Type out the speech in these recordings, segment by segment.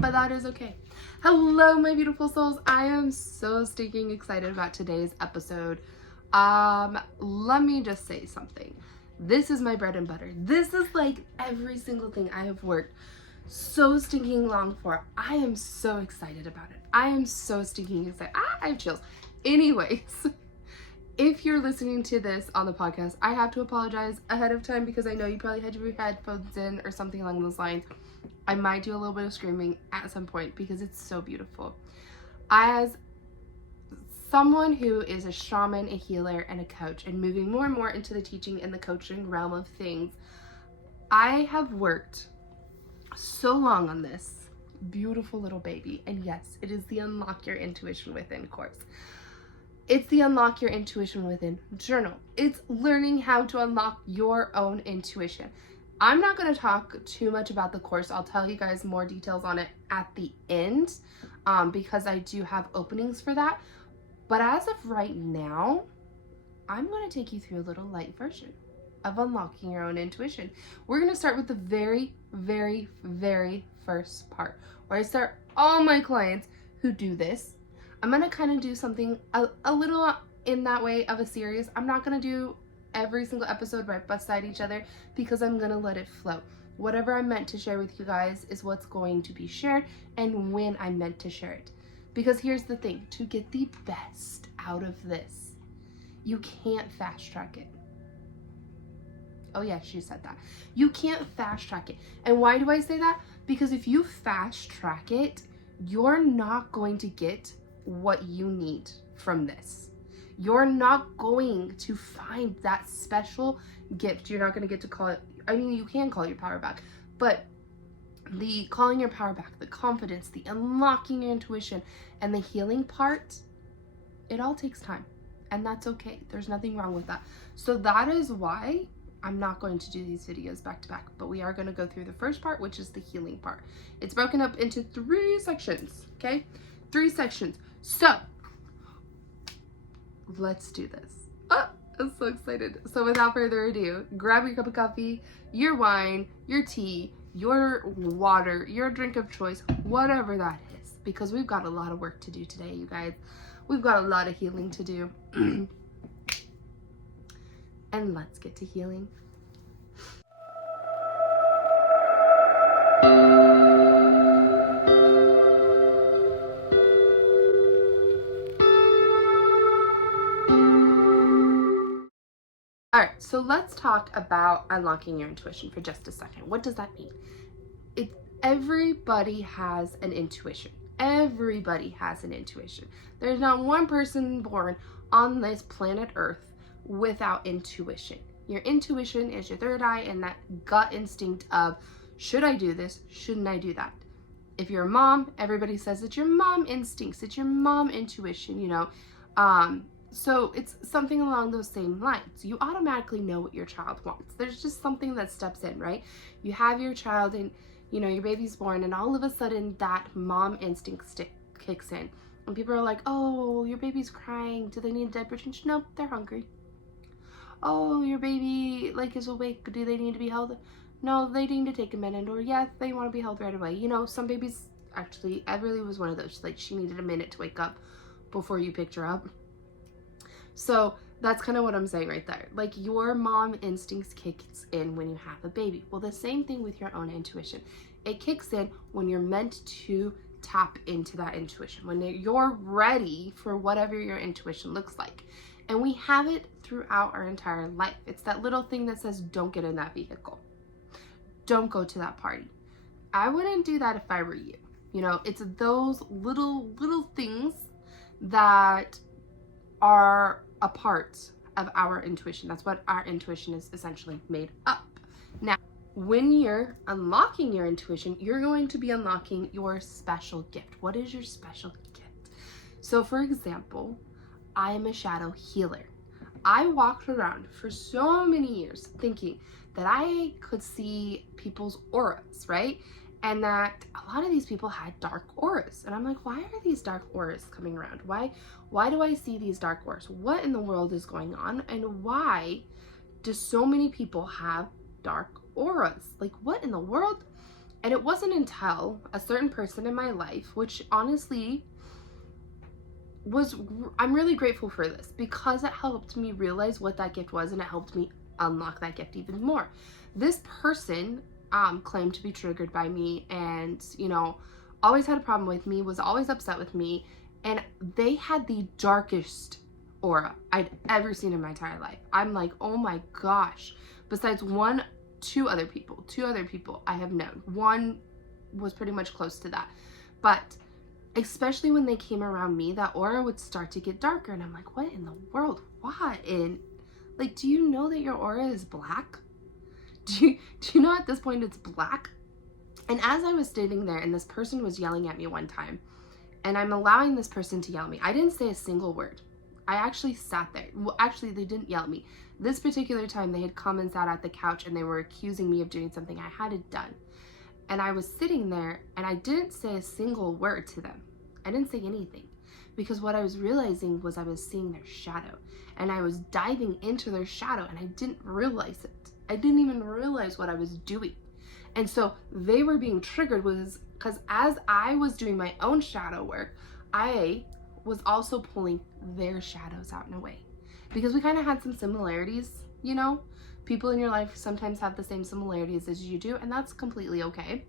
but that is okay. Hello, my beautiful souls. I am so stinking excited about today's episode. Let me just say something. This is my bread and butter. This is like every single thing I have worked so stinking long for. I am so excited about it. I am so stinking excited. I have chills. Anyways, if you're listening to this on the podcast, I have to apologize ahead of time because I know you probably had your headphones in or something along those lines. I might do a little bit of screaming at some point because it's so beautiful. As someone who is a shaman, a healer, and a coach, and moving more and more into the teaching and the coaching realm of things, I have worked so long on this beautiful little baby. And yes, it is the Unlock Your Intuition Within course. It's the Unlock Your Intuition Within journal. It's learning how to unlock your own intuition. I'm not going to talk too much about the course. I'll tell you guys more details on it at the end because I do have openings for that. But as of right now, I'm going to take you through a little light version of unlocking your own intuition. We're going to start with the very, very, very first part where I start all my clients who do this. I'm going to kind of do something a little in that way of a series. I'm not going to do every single episode right beside each other because I'm going to let it flow. Whatever I'm meant to share with you guys is what's going to be shared and when I'm meant to share it. Because here's the thing, to get the best out of this, you can't fast track it. Oh yeah, she said that. You can't fast track it. And why do I say that? Because if you fast track it, you're not going to get what you need from this. You're not going to find that special gift. You're not going to get to call it, I mean, you can call your power back, but the calling your power back, the confidence, the unlocking your intuition, and the healing part, it all takes time. And that's okay. There's nothing wrong with that. So that is why I'm not going to do these videos back to back, but we are going to go through the first part, which is the healing part. It's broken up into 3 sections, okay? 3 sections. So let's do this. Oh, I'm so excited. So without further ado, grab your cup of coffee, your wine, your tea, your water, your drink of choice, whatever that is, because we've got a lot of work to do today, you guys. We've got a lot of healing to do. And let's get to healing. All right, so let's talk about unlocking your intuition for just a second. What does that mean? Everybody has an intuition. Everybody has an intuition. There's not one person born on this planet Earth without intuition. Your intuition is your third eye and that gut instinct of, should I do this? Shouldn't I do that? If you're a mom, everybody says it's your mom instincts, it's your mom intuition, you know. So it's something along those same lines. You automatically know what your child wants. There's just something that steps in, right? You have your child and, you know, your baby's born and all of a sudden that mom instinct kicks in. And people are like, oh, your baby's crying. Do they need diaper change? Nope, they're hungry. Oh, your baby like is awake. Do they need to be held? No, they need to take a minute. Or yes, they want to be held right away. You know, some babies, actually, Everly was one of those. Like she needed a minute to wake up before you picked her up. So that's kind of what I'm saying right there. Like your mom instincts kicks in when you have a baby. Well, the same thing with your own intuition. It kicks in when you're meant to tap into that intuition, when you're ready for whatever your intuition looks like. And we have it throughout our entire life. It's that little thing that says, don't get in that vehicle. Don't go to that party. I wouldn't do that if I were you. You know, it's those little things that are a part of our intuition. That's what our intuition is essentially made up. Now, when you're unlocking your intuition, you're going to be unlocking your special gift. What is your special gift? So for example, I am a shadow healer. I walked around for so many years thinking that I could see people's auras, right? And that a lot of these people had dark auras. And I'm like, why are these dark auras coming around? Why do I see these dark auras? What in the world is going on? And why do so many people have dark auras? Like, what in the world? And it wasn't until a certain person in my life, which honestly I'm really grateful for this, because it helped me realize what that gift was, and it helped me unlock that gift even more. This person claimed to be triggered by me, and always had a problem with me, was always upset with me, and they had the darkest aura I'd ever seen in my entire life. I'm like, oh my gosh. Besides two other people I have known. One was pretty much close to that. But especially when they came around me, that aura would start to get darker. And I'm like, what in the world? Why? And like, do you know that your aura is black? Do you know at this point it's black? And as I was standing there and this person was yelling at me one time, and I'm allowing this person to yell at me, I didn't say a single word. I actually sat there. Well, actually, they didn't yell at me. This particular time, they had come and sat at the couch, and they were accusing me of doing something I hadn't done. And I was sitting there, and I didn't say a single word to them. I didn't say anything, because what I was realizing was I was seeing their shadow, and I was diving into their shadow, and I didn't realize it. I didn't even realize what I was doing. And so they were being triggered because as I was doing my own shadow work, I was also pulling their shadows out in a way, because we kind of had some similarities. People in your life sometimes have the same similarities as you do, and that's completely okay.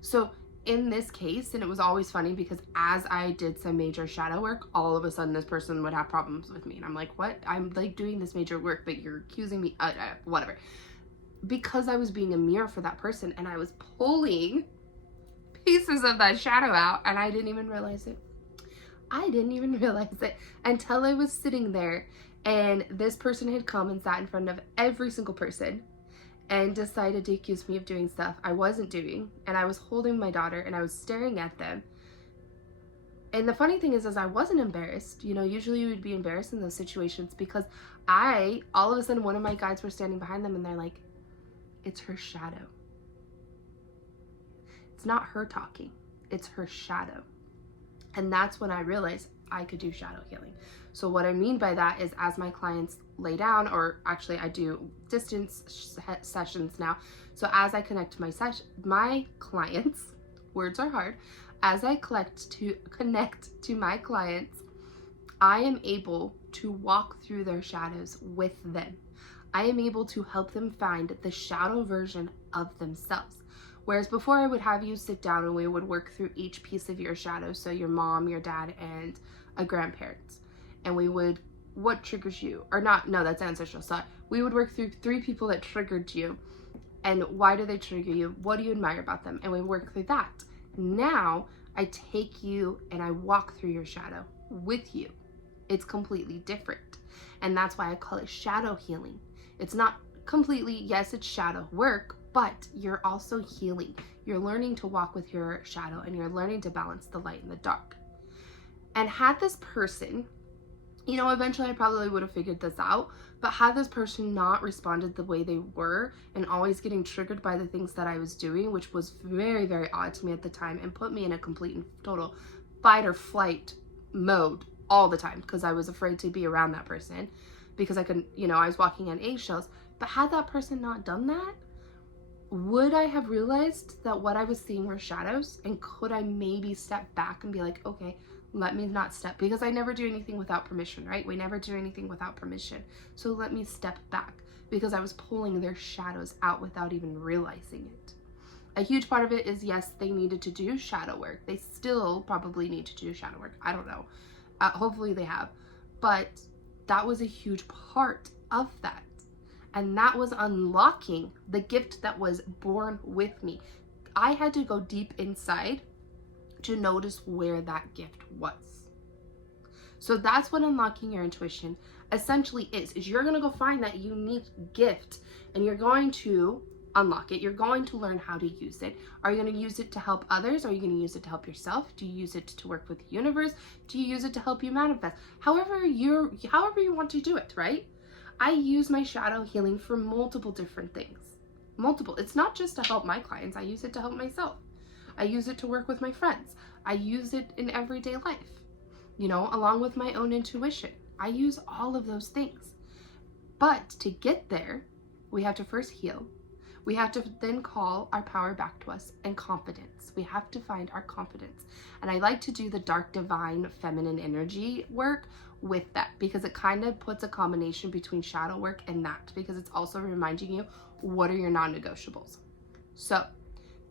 So in this case, and it was always funny, because as I did some major shadow work, all of a sudden this person would have problems with me, and I'm like, what? I'm like doing this major work, but you're accusing me, whatever. Because I was being a mirror for that person, and I was pulling pieces of that shadow out, and I didn't even realize it. I didn't even realize it until I was sitting there, and this person had come and sat in front of every single person and decided to accuse me of doing stuff I wasn't doing. And I was holding my daughter, and I was staring at them. And the funny thing is I wasn't embarrassed. Usually you would be embarrassed in those situations, because all of a sudden, one of my guides were standing behind them, and they're like, it's her shadow. It's not her talking. It's her shadow. And that's when I realized I could do shadow healing. So what I mean by that is, as my clients lay down, or actually I do distance sessions now. So as I connect my clients, words are hard. As I connect to my clients, I am able to walk through their shadows with them. I am able to help them find the shadow version of themselves. Whereas before, I would have you sit down and we would work through each piece of your shadow. So your mom, your dad, and a grandparent. And we would, what triggers you? Or not, no, that's ancestral. Sorry. We would work through 3 people that triggered you. And why do they trigger you? What do you admire about them? And we work through that. Now, I take you and I walk through your shadow with you. It's completely different. And that's why I call it shadow healing. It's not completely, yes, it's shadow work, but you're also healing. You're learning to walk with your shadow, and you're learning to balance the light and the dark. And had this person, eventually I probably would have figured this out, but had this person not responded the way they were, and always getting triggered by the things that I was doing, which was very, very odd to me at the time, and put me in a complete and total fight or flight mode all the time, because I was afraid to be around that person, because I couldn't, I was walking on eggshells. But had that person not done that, would I have realized that what I was seeing were shadows? And could I maybe step back and be like, okay, let me not step, because I never do anything without permission, right? We never do anything without permission. So let me step back, because I was pulling their shadows out without even realizing it. A huge part of it is, yes, they needed to do shadow work. They still probably need to do shadow work. I don't know. Hopefully they have. But that was a huge part of that. And that was unlocking the gift that was born with me. I had to go deep inside to notice where that gift was. So that's what unlocking your intuition essentially is you're going to go find that unique gift, and you're going to unlock it. You're going to learn how to use it. Are you going to use it to help others? Are you going to use it to help yourself? Do you use it to work with the universe? Do you use it to help you manifest? However you want to do it, right? I use my shadow healing for multiple different things. It's not just to help my clients. I use it to help myself. I use it to work with my friends. I use it in everyday life, along with my own intuition. I use all of those things. But to get there, we have to first heal. We have to then call our power back to us and confidence. We have to find our confidence. And I like to do the dark divine feminine energy work with that, because it kind of puts a combination between shadow work and that, because it's also reminding you what are your non-negotiables. So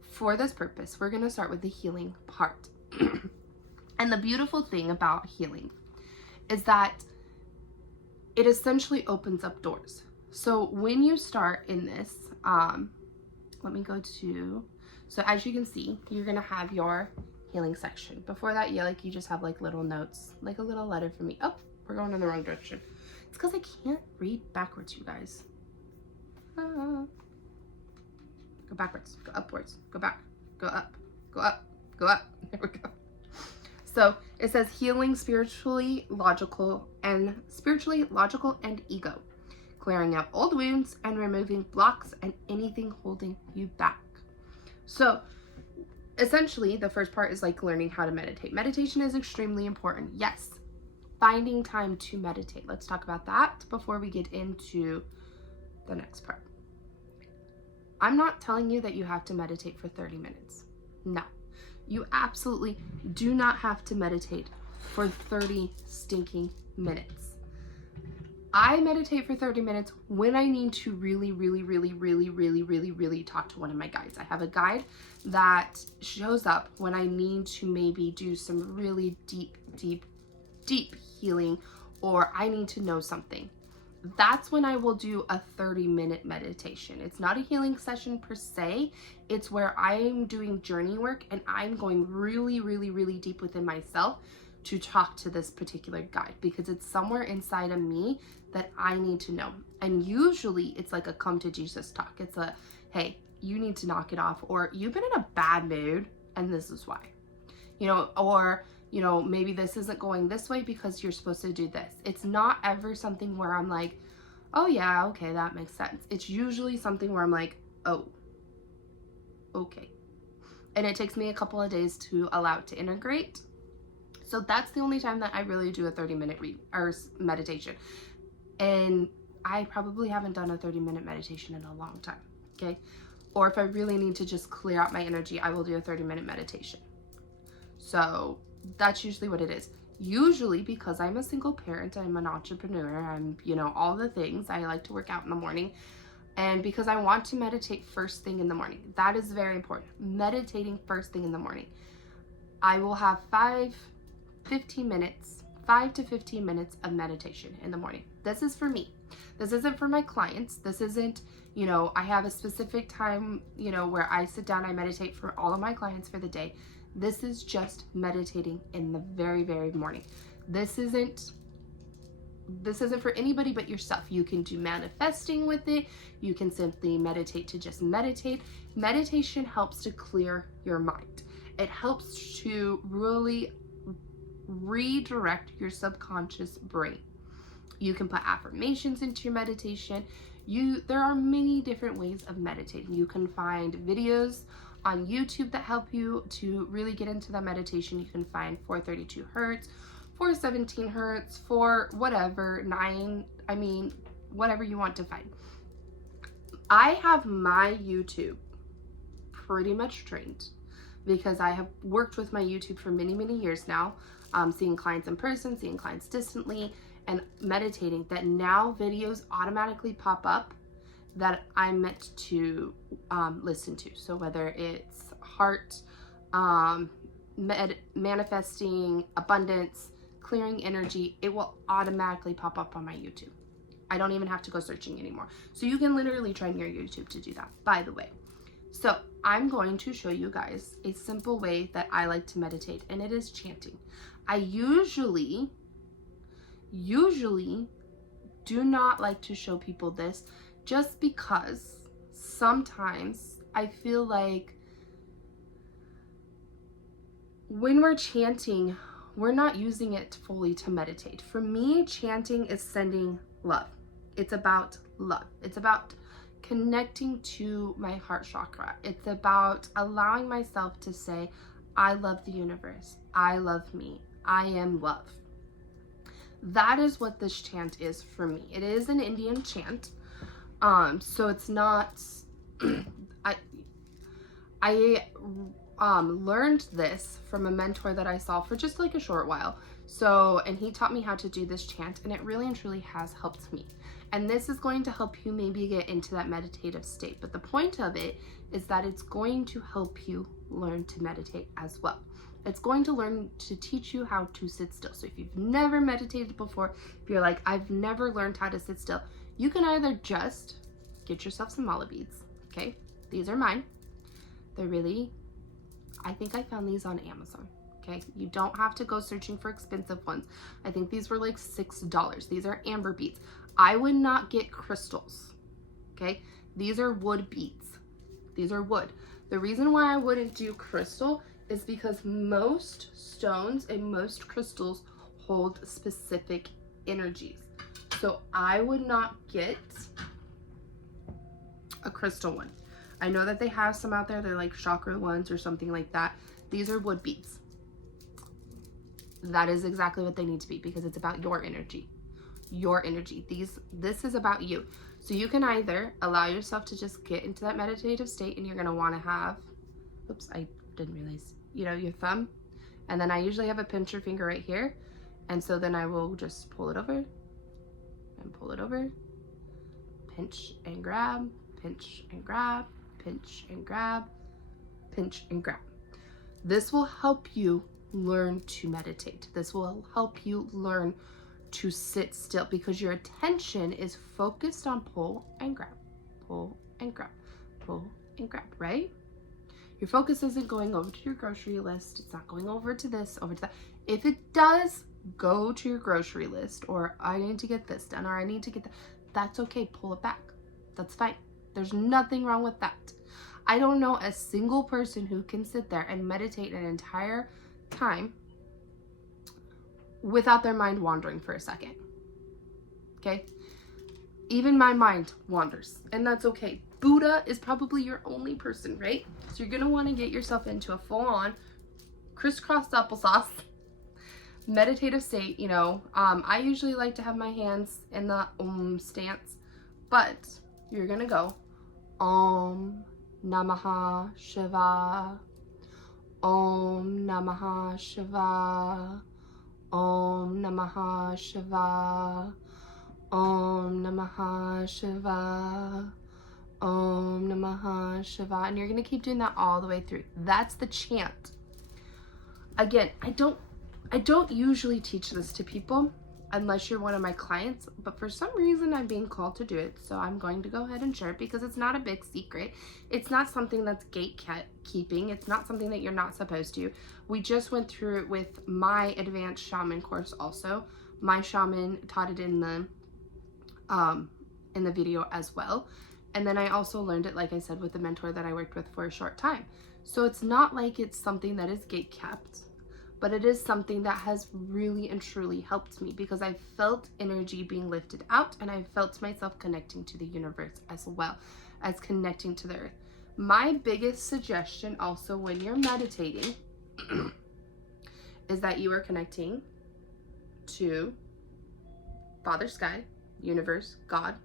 for this purpose, we're going to start with the healing part. And the beautiful thing about healing is that it essentially opens up doors. So when you start in this, let me go to, so as you can see, you're going to have your healing section. Before that, you just have like little notes, like a little letter for me. Oh, we're going in the wrong direction. It's because I can't read backwards, you guys. Go backwards, go upwards, go back, go up, go up, go up. There we go. So it says healing spiritually, logical, and ego, clearing out old wounds and removing blocks and anything holding you back. So essentially, the first part is like learning how to meditate. Meditation is extremely important. Yes. Finding time to meditate. Let's talk about that before we get into the next part. I'm not telling you that you have to meditate for 30 minutes. No. You absolutely do not have to meditate for 30 stinking minutes. I meditate for 30 minutes when I need to really talk to one of my guides. I have a guide that shows up when I need to maybe do some really deep healing, or I need to know something. That's when I will do a 30-minute meditation. It's not a healing session per se. It's where I'm doing journey work and I'm going really deep within myself to talk to this particular guide, because it's somewhere inside of me that I need to know. And usually it's like a come to Jesus talk. It's a, hey, you need to knock it off, or you've been in a bad mood and this is why. Or maybe this isn't going this way because you're supposed to do this. It's not ever something where I'm like, oh yeah, okay, that makes sense. It's usually something where I'm like, oh, okay. And it takes me a couple of days to allow it to integrate. So that's the only time that I really do a 30-minute meditation. And I probably haven't done a 30-minute meditation in a long time, okay? Or if I really need to just clear out my energy, I will do a 30-minute meditation. So that's usually what it is. Usually, because I'm a single parent, I'm an entrepreneur, I'm, all the things. I like to work out in the morning. And because I want to meditate first thing in the morning. That is very important. Meditating first thing in the morning. I will have 5 to 15 minutes of meditation in the morning. This is for me. This isn't for my clients. This isn't, I have a specific time, where I sit down, I meditate for all of my clients for the day. This is just meditating in the very morning. This isn't for anybody but yourself. You can do manifesting with it. You can simply meditate to just meditate. Meditation helps to clear your mind. It helps to really redirect your subconscious brain. You can put affirmations into your meditation. There are many different ways of meditating. You can find videos on YouTube that help you to really get into the meditation. You can find 432 hertz, 417 hertz, for whatever, whatever you want to find. I have my YouTube pretty much trained because I have worked with my YouTube for many years now, seeing clients in person, seeing clients distantly, and meditating, that now videos automatically pop up that I'm meant to listen to. So whether it's heart, manifesting, abundance, clearing energy, it will automatically pop up on my YouTube. I don't even have to go searching anymore. So you can literally train your YouTube to do that, by the way. So I'm going to show you guys a simple way that I like to meditate, and it is chanting. I usually do not like to show people this, just because sometimes I feel like when we're chanting, we're not using it fully to meditate. For me, chanting is sending love. It's about love. It's about connecting to my heart chakra. It's about allowing myself to say, I love the universe. I love me. I am love. That is what this chant is for me. It is an Indian chant. So it's not I learned this from a mentor that I saw for just like a short while. So, and he taught me how to do this chant, and it really and truly has helped me. And this is going to help you maybe get into that meditative state. But the point of it is that it's going to help you learn to meditate as well. It's going to teach you how to sit still. So if you've never meditated before, if you're like, I've never learned how to sit still, you can either just get yourself some mala beads, okay? These are mine. They're really, I think I found these on Amazon, okay? You don't have to go searching for expensive ones. I think these were like $6. These are amber beads. I would not get crystals, okay? These are wood beads. These are wood. The reason why I wouldn't do crystal is because most stones and most crystals hold specific energies. So I would not get a crystal one. I know that they have some out there. They're like chakra ones or something like that. These are wood beads. That is exactly what they need to be, because it's about your energy. Your energy. This is about you. So you can either allow yourself to just get into that meditative state, and you're going to want to have, oops, I didn't realize, you know, your thumb. And then I usually have a pincher finger right here. And so then I will just pull it over and pull it over, pinch and grab, pinch and grab, pinch and grab, pinch and grab. This will help you learn to meditate. This will help you learn to sit still, because your attention is focused on pull and grab, pull and grab, pull and grab, right? Your focus isn't going over to your grocery list. It's not going over to this, over to that. If it does go to your grocery list, or I need to get this done, or I need to get that, that's okay. Pull it back. That's fine. There's nothing wrong with that. I don't know a single person who can sit there and meditate an entire time without their mind wandering for a second. Okay? Even my mind wanders, and that's okay. Buddha is probably your only person, right? So you're going to want to get yourself into a full-on crisscross applesauce meditative state. You know, I usually like to have my hands in the stance, but you're going to go Om Namaha Shiva, Om Namaha Shiva, Om Namaha Shiva, Om Namaha Shiva, Om Namaha Shiva. And you're going to keep doing that all the way through. That's the chant. Again, I don't usually teach this to people unless you're one of my clients, but for some reason I'm being called to do it, so I'm going to go ahead and share it, because it's not a big secret. It's not something that's gatekeeping. It's not something that you're not supposed to. We just went through it with my advanced shaman course also. My shaman taught it in the video as well. And then I also learned it, like I said, with the mentor that I worked with for a short time. So it's not like it's something that is gatekept, but it is something that has really and truly helped me, because I felt energy being lifted out, and I felt myself connecting to the universe as well as connecting to the earth. My biggest suggestion also when you're meditating is that you are connecting to Father Sky, universe, God,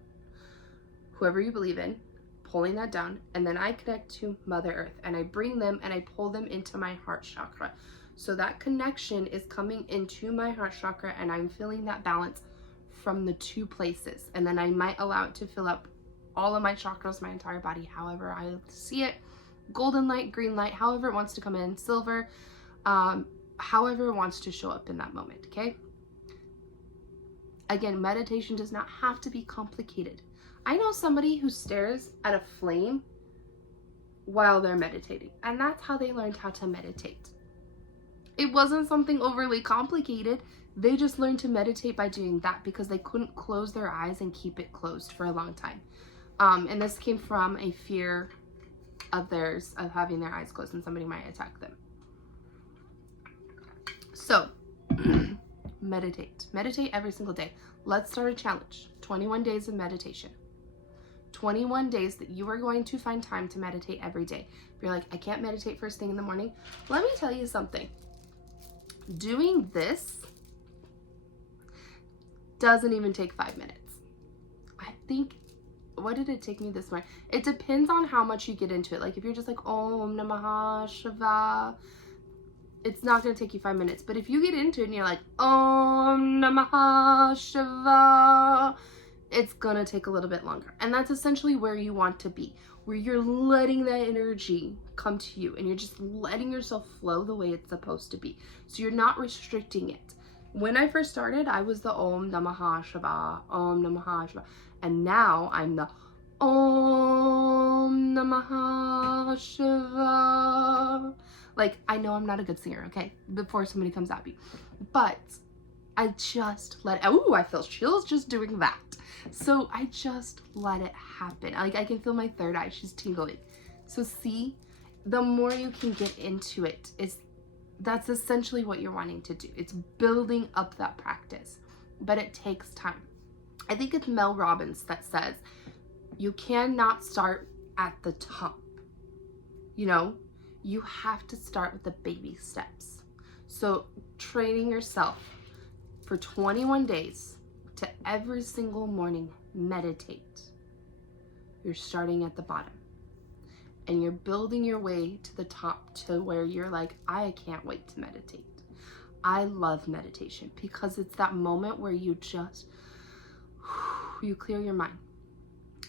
whoever you believe in, pulling that down. And then I connect to Mother Earth, and I bring them and I pull them into my heart chakra. So that connection is coming into my heart chakra, and I'm feeling that balance from the two places. And then I might allow it to fill up all of my chakras, my entire body, however I see it. Golden light, green light, however it wants to come in, silver, however it wants to show up in that moment, okay? Again, meditation does not have to be complicated. I know somebody who stares at a flame while they're meditating, and that's how they learned how to meditate. It wasn't something overly complicated. They just learned to meditate by doing that, because they couldn't close their eyes and keep it closed for a long time. And this came from a fear of theirs, of having their eyes closed and somebody might attack them. So, meditate. Meditate every single day. Let's start a challenge. 21 days of meditation. 21 days that you are going to find time to meditate every day. If you're like, I can't meditate first thing in the morning, let me tell you something. Doing this doesn't even take 5 minutes. I think what did it take me this morning? It depends on how much you get into it. Like if you're just like Om Namaha Shiva, it's not going to take you 5 minutes. But if you get into it and you're like Om Namaha Shiva, it's going to take a little bit longer. And that's essentially where you want to be, where you're letting that energy come to you and you're just letting yourself flow the way it's supposed to be. So you're not restricting it. When I first started, I was the Om Namaha Shiva, Om Namaha Shiva. And now I'm the Om Namaha Shiva. Like, I know I'm not a good singer, okay? Before somebody comes at me. But I just let, oh, I feel chills just doing that. So I just let it happen. Like, I can feel my third eye, she's tingling. So see, the more you can get into it, that's essentially what you're wanting to do. It's building up that practice, but it takes time. I think it's Mel Robbins that says, you cannot start at the top. You know, you have to start with the baby steps. So training yourself for 21 days to every single morning meditate. You're starting at the bottom and you're building your way to the top to where you're like, I can't wait to meditate. I love meditation because it's that moment where you just, you clear your mind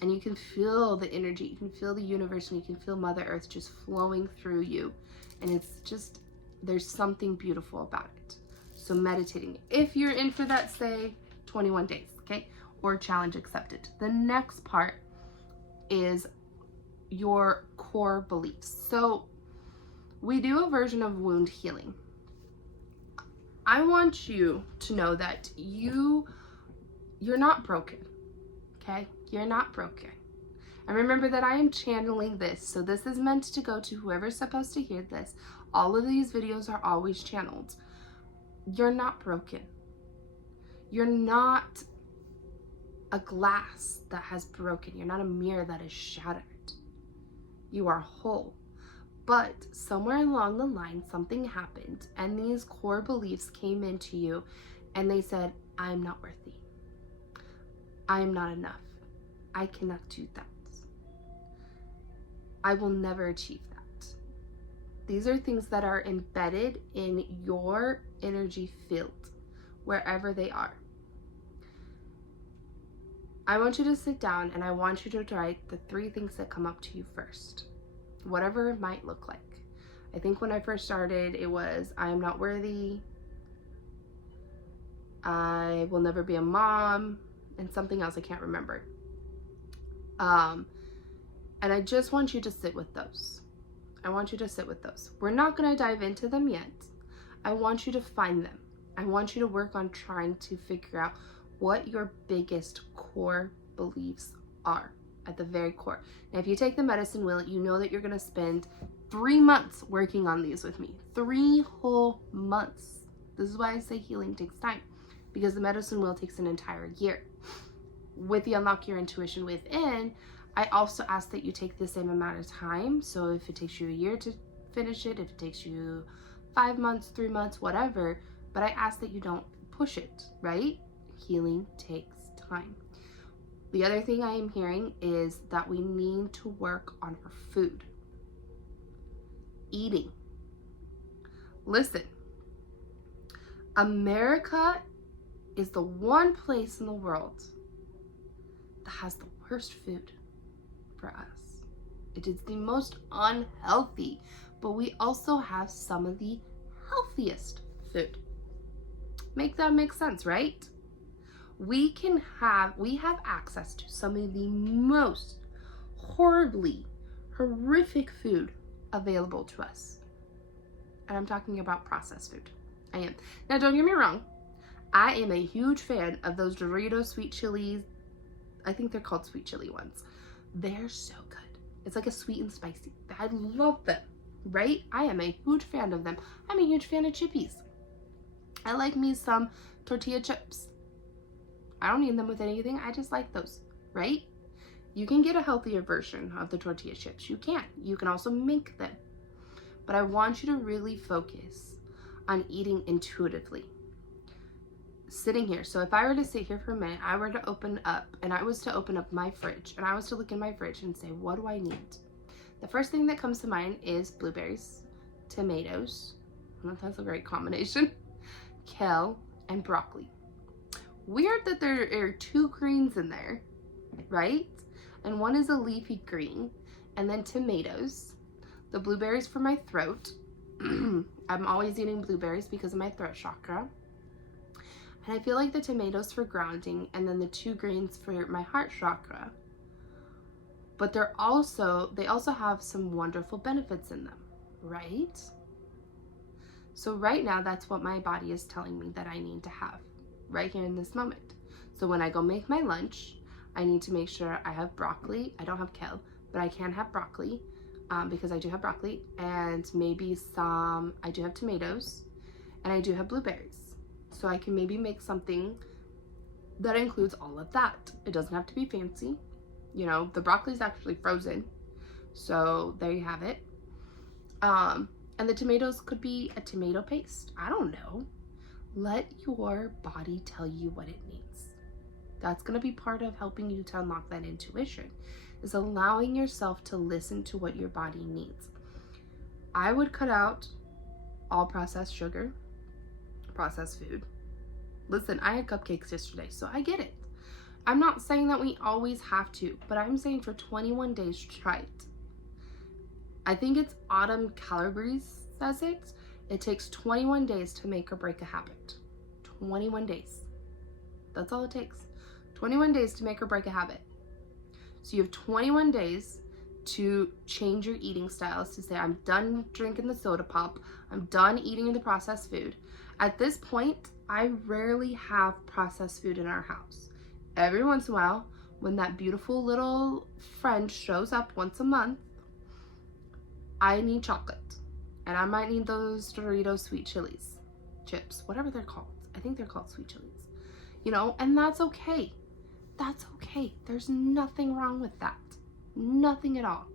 and you can feel the energy, you can feel the universe, and you can feel Mother Earth just flowing through you. And it's just, there's something beautiful about it. So meditating, if you're in for that, say 21 days, okay? Or challenge accepted. The next part is your core beliefs. So we do a version of wound healing. I want you to know that you're not broken, okay? You're not broken. And remember that I am channeling this, so this is meant to go to whoever's supposed to hear this. All of these videos are always channeled. You're not broken. You're not a glass that has broken. You're not a mirror that is shattered. You are whole. But somewhere along the line, something happened, and these core beliefs came into you, and they said, I am not worthy. I am not enough. I cannot do that. I will never achieve that. These are things that are embedded in your energy field, wherever they are. I want you to sit down and I want you to write the 3 things that come up to you first, whatever it might look like. I think when I first started, it was, I am not worthy, I will never be a mom, and something else I can't remember. And I just want you to sit with those. I want you to sit with those. We're not going to dive into them yet. I want you to find them. I want you to work on trying to figure out what your biggest core beliefs are at the very core. Now, if you take the medicine wheel, you know that you're going to spend 3 months working on these with me. 3 whole months. This is why I say healing takes time, because the medicine wheel takes an entire year. With the Unlock Your Intuition Within, I also ask that you take the same amount of time. So if it takes you a year to finish it, if it takes you 5 months, 3 months, whatever, but I ask that you don't push it, right? Healing takes time. The other thing I am hearing is that we need to work on our food. Eating. Listen, America is the one place in the world that has the worst food for us. It is the most unhealthy, but we also have some of the healthiest food. Make that make sense, right? We have access to some of the most horrific food available to us. And I'm talking about processed food. I am. Now, don't get me wrong. I am a huge fan of those Doritos sweet chilies. I think they're called sweet chili ones. They're so good. It's like a sweet and spicy. I love them, right? I am a huge fan of them. I'm a huge fan of chippies. I like me some tortilla chips. I don't need them with anything. I just like those, right? You can get a healthier version of the tortilla chips. You can. You can also make them. But I want you to really focus on eating intuitively. sitting here. So if I were to sit here for a minute, I were to open up, and I was to open up my fridge, and I was to look in my fridge and say, what do I need? The first thing that comes to mind is blueberries, tomatoes, that's a great combination, kale, and broccoli. Weird that there are 2 greens in there, right? And one is a leafy green, and then tomatoes. The blueberries for my throat. I'm always eating blueberries because of my throat chakra. And I feel like the tomatoes for grounding, and then the 2 greens for my heart chakra. But they also have some wonderful benefits in them, right? So right now, that's what my body is telling me that I need to have right here in this moment. So when I go make my lunch, I need to make sure I have broccoli. I don't have kale, but I can have broccoli because I do have broccoli, and maybe I do have tomatoes, and I do have blueberries. So I can maybe make something that includes all of that. It doesn't have to be fancy. You know, the broccoli is actually frozen. So there you have it. And the tomatoes could be a tomato paste. I don't know. Let your body tell you what it needs. That's going to be part of helping you to unlock that intuition, is allowing yourself to listen to what your body needs. I would cut out all processed sugar, processed food. Listen, I had cupcakes yesterday, so I get it. I'm not saying that we always have to, but I'm saying for 21 days, try it. I think it's Autumn Calabrese says it. It takes 21 days to make or break a habit. 21 days. That's all it takes. 21 days to make or break a habit. So you have 21 days to change your eating styles, to say, I'm done drinking the soda pop. I'm done eating the processed food. At this point, I rarely have processed food in our house. Every once in a while, when that beautiful little friend shows up once a month, I need chocolate. And I might need those Doritos sweet chilies, chips, whatever they're called. I think they're called sweet chilies. You know, and that's okay. That's okay. There's nothing wrong with that. Nothing at all.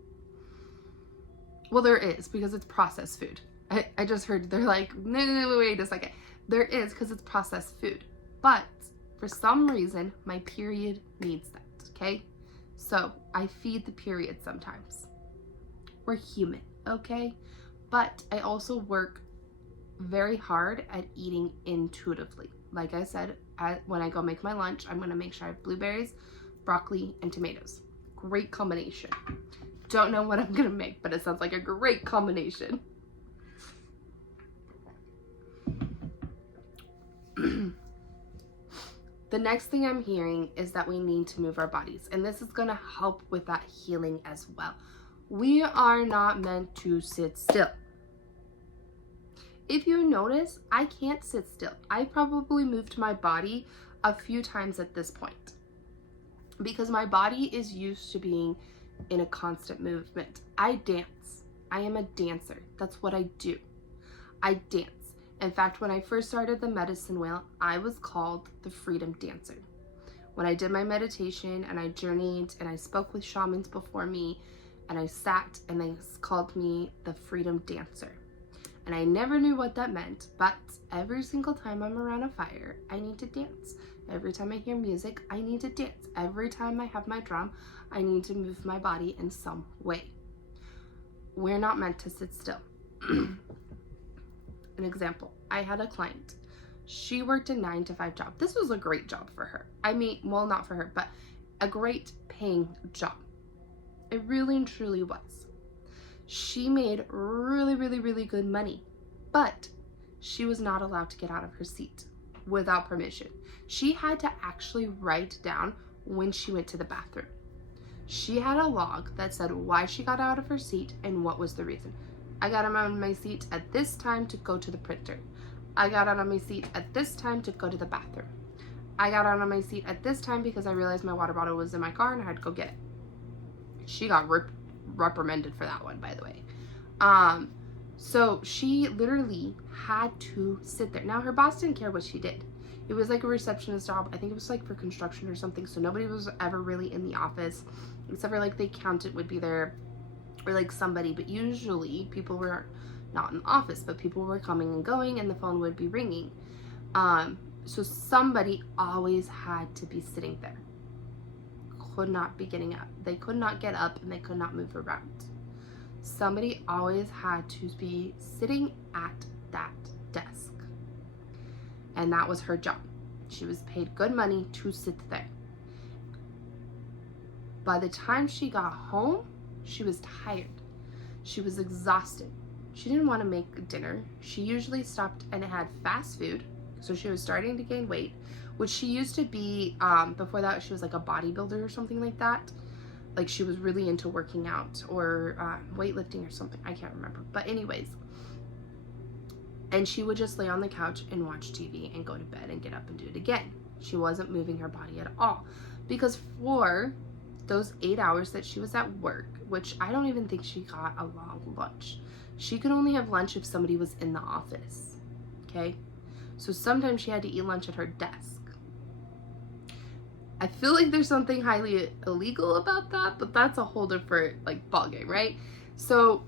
Well, there is, because it's processed food. I just heard, they're like, no, wait a second. There is, because it's processed food. But for some reason, my period needs that, okay? So I feed the period sometimes. We're human, okay? But I also work very hard at eating intuitively. Like I said, when I go make my lunch, I'm gonna make sure I have blueberries, broccoli, and tomatoes. Great combination. Don't know what I'm gonna make, but it sounds like a great combination. The next thing I'm hearing is that we need to move our bodies, and this is gonna help with that healing as well. We are not meant to sit still. If you notice, I can't sit still. I probably moved my body a few times at this point because my body is used to being in a constant movement. I dance. I am a dancer. That's what I do. I dance. In fact, when I first started the medicine wheel, I was called the freedom dancer. When I did my meditation and I journeyed and I spoke with shamans before me and I sat, and they called me the freedom dancer. And I never knew what that meant, but every single time I'm around a fire, I need to dance. Every time I hear music, I need to dance. Every time I have my drum, I need to move my body in some way. We're not meant to sit still. An example, I had a client. She worked a 9-to-5 job. This was a great job for her. I mean, well, not for her, but a great paying job. It really and truly was. She made really good money, but she was not allowed to get out of her seat without permission. She had to actually write down when she went to the bathroom. She had a log that said why she got out of her seat and what was the reason. I got out of my seat at this time to go to the printer. I got out of my seat at this time to go to the bathroom. I got out of my seat at this time because I realized my water bottle was in my car and I had to go get it. She got reprimanded for that one, by the way. So she literally had to sit there. Now, her boss didn't care what she did. It was like a receptionist job. I think it was like for construction or something. So nobody was ever really in the office, except for like the accountant would be there or like somebody. But usually people were not in the office, but people were coming and going and the phone would be ringing. So somebody always had to be sitting there. Could not be getting up. They could not get up and they could not move around. Somebody always had to be sitting at that desk. And that was her job. She was paid good money to sit there. By the time she got home, she was tired. She was exhausted. She didn't want to make dinner. She usually stopped and had fast food. So she was starting to gain weight, which she used to be, before that she was like a bodybuilder or something like that. Like she was really into working out or weightlifting or something. I can't remember. But anyways, and she would just lay on the couch and watch TV and go to bed and get up and do it again. She wasn't moving her body at all, because for those 8 hours that she was at work, which I don't even think she got a long lunch. She could only have lunch if somebody was in the office, okay? So sometimes she had to eat lunch at her desk. I feel like there's something highly illegal about that, but that's a whole different like ballgame, right? So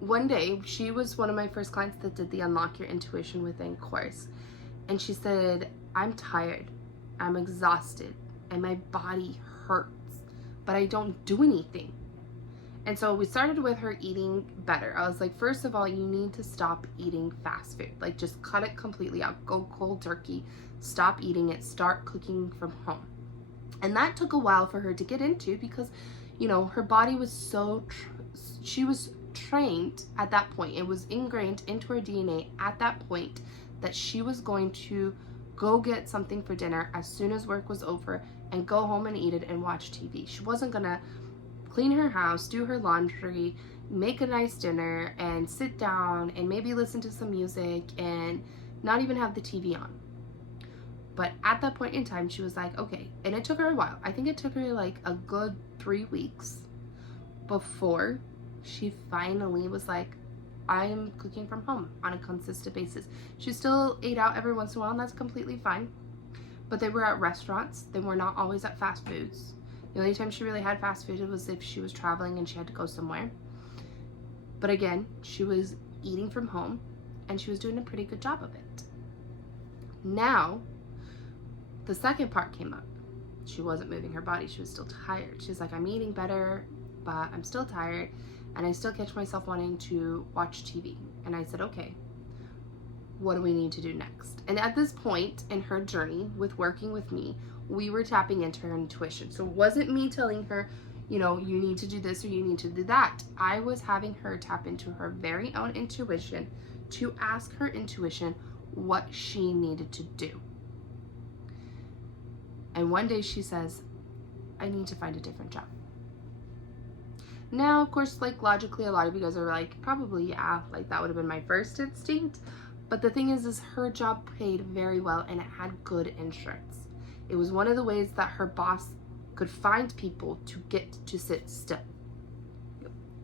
one day, she was one of my first clients that did the Unlock Your Intuition Within course. And she said, I'm tired, I'm exhausted, and my body hurts, but I don't do anything. And so we started with her eating better. I was like, first of all, you need to stop eating fast food. Like, just cut it completely out. Go cold turkey. Stop eating it. Start cooking from home. And that took a while for her to get into because, you know, her body was she was trained at that point. It was ingrained into her DNA at that point that she was going to go get something for dinner as soon as work was over and go home and eat it and watch TV. She wasn't going to clean her house, do her laundry, make a nice dinner, and sit down and maybe listen to some music and not even have the TV on. But at that point in time, she was like, okay. And it took her a while. I think it took her like a good 3 weeks before she finally was like, I am cooking from home on a consistent basis. She still ate out every once in a while, and that's completely fine. But they were at restaurants. They were not always at fast foods. The only time she really had fast food was if she was traveling and she had to go somewhere. But again, she was eating from home and she was doing a pretty good job of it. Now, the second part came up. She wasn't moving her body. She was still tired. She's like, I'm eating better, but I'm still tired and I still catch myself wanting to watch TV. And I said, okay, what do we need to do next? And at this point in her journey with working with me, we were tapping into her intuition. So it wasn't me telling her, you know, you need to do this or you need to do that. I was having her tap into her very own intuition to ask her intuition what she needed to do. And one day she says, I need to find a different job. Now, of course, like logically, a lot of you guys are like, probably, yeah, like that would have been my first instinct. But the thing is her job paid very well and it had good insurance. It was one of the ways that her boss could find people to get to sit still.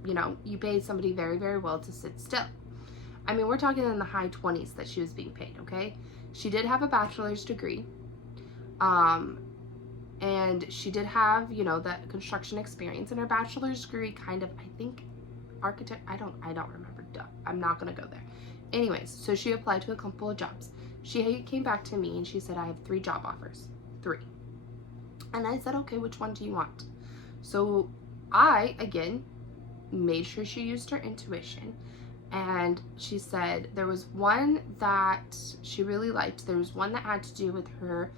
You know, you paid somebody very, very well to sit still. I mean, we're talking in the high 20s that she was being paid, okay? She did have a bachelor's degree. And she did have, you know, that construction experience. And her bachelor's degree kind of, I think, architect, I don't remember. Duh, I'm not going to go there. Anyways, so she applied to a couple of jobs. She came back to me and she said, I have 3 job offers. 3. And I said, okay, which one do you want? So I, again, made sure she used her intuition. And she said there was one that she really liked. There was one that had to do with her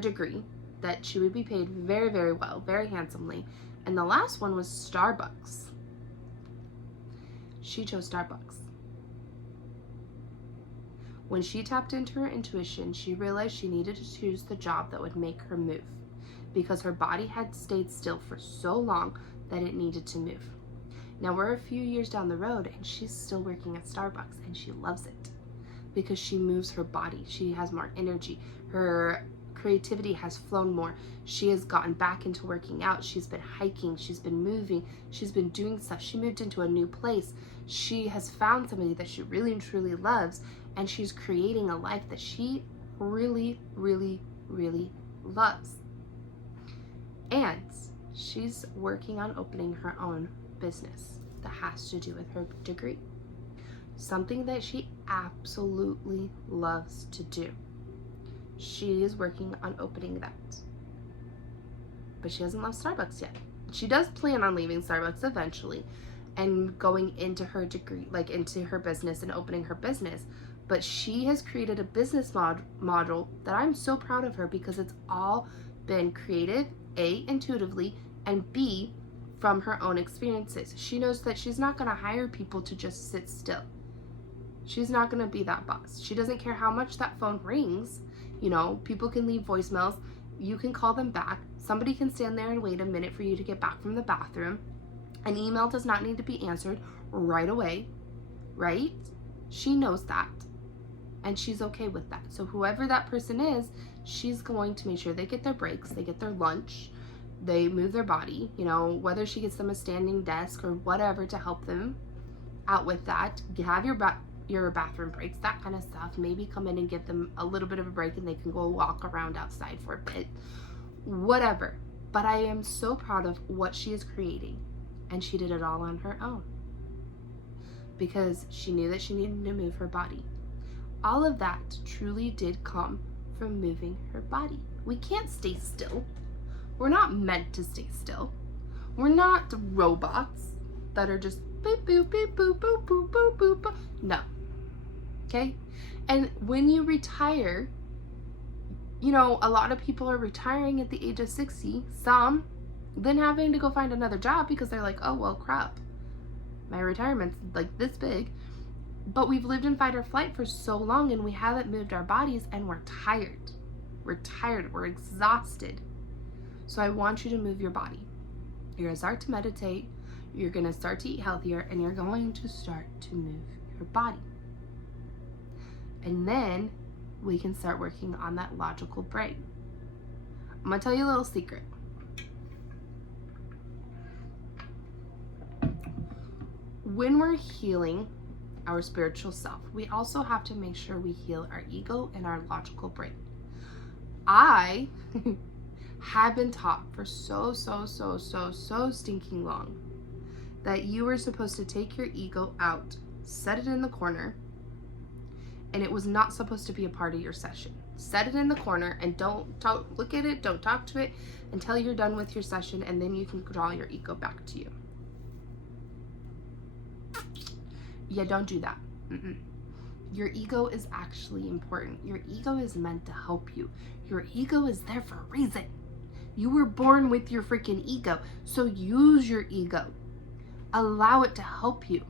degree, that she would be paid very, very well, very handsomely. And the last one was Starbucks. She chose Starbucks. When she tapped into her intuition, she realized she needed to choose the job that would make her move, because her body had stayed still for so long that it needed to move. Now we're a few years down the road and she's still working at Starbucks and she loves it because she moves her body. She has more energy. Her creativity has flown more. She has gotten back into working out. She's been hiking. She's been moving. She's been doing stuff. She moved into a new place. She has found somebody that she really and truly loves, and she's creating a life that she really, really, really loves. And she's working on opening her own business that has to do with her degree. something that she absolutely loves to do. She is working on opening that. But she hasn't left Starbucks yet. She does plan on leaving Starbucks eventually and going into her degree, like into her business and opening her business. But she has created a business model that I'm so proud of her, because it's all been creative, A, intuitively, and B, from her own experiences. She knows that she's not going to hire people to just sit still. She's not going to be that boss. She doesn't care how much that phone rings. You know, people can leave voicemails. You can call them back. Somebody can stand there and wait a minute for you to get back from the bathroom. An email does not need to be answered right away, right? She knows that. And she's okay with that. So whoever that person is, she's going to make sure they get their breaks, they get their lunch, they move their body, you know, whether she gets them a standing desk or whatever to help them out with that. Have your bathroom breaks, that kind of stuff. Maybe come in and give them a little bit of a break and they can go walk around outside for a bit. Whatever. But I am so proud of what she is creating. And she did it all on her own. Because she knew that she needed to move her body. All of that truly did come from moving her body. We can't stay still. We're not meant to stay still. We're not robots that are just boop, boop, boop, boop, boop, boop, boop, boop, boop. No. Okay? And when you retire, you know, a lot of people are retiring at the age of 60. Some, then having to go find another job because they're like, oh, well, crap. My retirement's like this big. But we've lived in fight or flight for so long and we haven't moved our bodies and we're tired. We're tired. We're exhausted. So I want you to move your body. You're going to start to meditate. You're going to start to eat healthier and you're going to start to move your body. And then we can start working on that logical brain. I'm going to tell you a little secret. When we're healing our spiritual self, we also have to make sure we heal our ego and our logical brain. I have been taught for so stinking long that you were supposed to take your ego out, set it in the corner, and it was not supposed to be a part of your session. Set it in the corner and don't look at it, don't talk to it until you're done with your session, and then you can draw your ego back to you. Yeah, don't do that. Your ego is actually important. Your ego is meant to help you. Your ego is there for a reason. You were born with your freaking ego, so use your ego. Allow it to help you.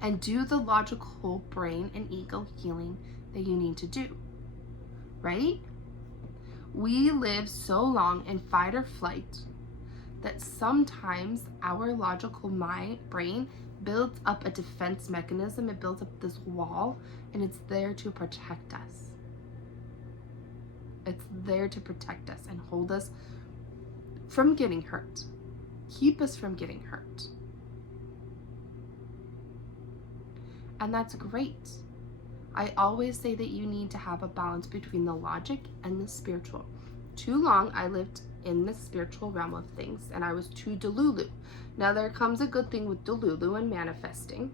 And do the logical brain and ego healing that you need to do. Right? We live so long in fight or flight that sometimes our logical brain builds up a defense mechanism. It builds up this wall, and it's there to protect us. It's there to protect us and hold us from getting hurt. Keep us from getting hurt. And that's great. I always say that you need to have a balance between the logic and the spiritual. Too long I lived in the spiritual realm of things and I was too delulu. Now there comes a good thing with delulu and manifesting,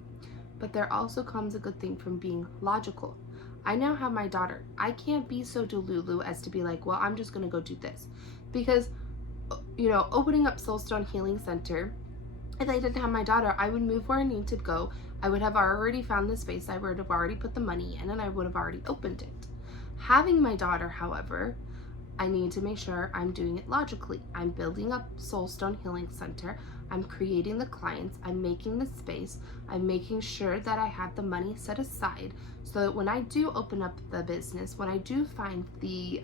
but there also comes a good thing from being logical. I now have my daughter. I can't be so delulu as to be like, well, I'm just going to go do this. Because, you know, opening up Soulstone Healing Center, if I didn't have my daughter, I would move where I need to go. I would have already found the space. I would have already put the money in and I would have already opened it. Having my daughter, however, I need to make sure I'm doing it logically. I'm building up Soulstone Healing Center. I'm creating the clients. I'm making the space. I'm making sure that I have the money set aside so that when I do open up the business, when I do find the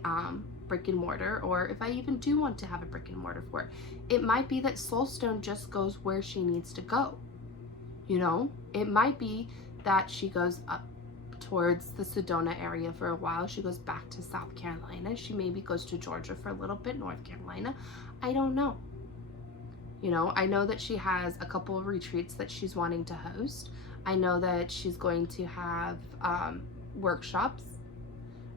brick and mortar, or if I even do want to have a brick and mortar for it, it might be that Soulstone just goes where she needs to go. You know, it might be that she goes up towards the Sedona area for a while. She goes back to South Carolina. She maybe goes to Georgia for a little bit, North Carolina. I don't know. You know, I know that she has a couple of retreats that she's wanting to host. I know that she's going to have workshops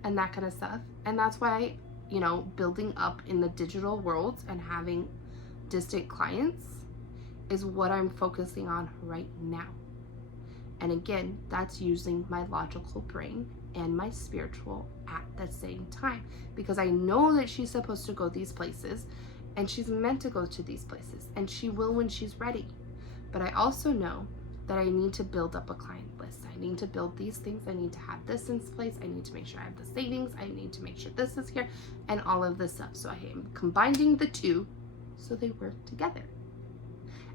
and that kind of stuff. And that's why, you know, building up in the digital world and having distant clients is what I'm focusing on right now. And again, that's using my logical brain and my spiritual at the same time, because I know that she's supposed to go these places and she's meant to go to these places, and she will when she's ready. But I also know that I need to build up a client list. I need to build these things. I need to have this in place. I need to make sure I have the savings. I need to make sure this is here and all of this stuff. So I am combining the two so they work together.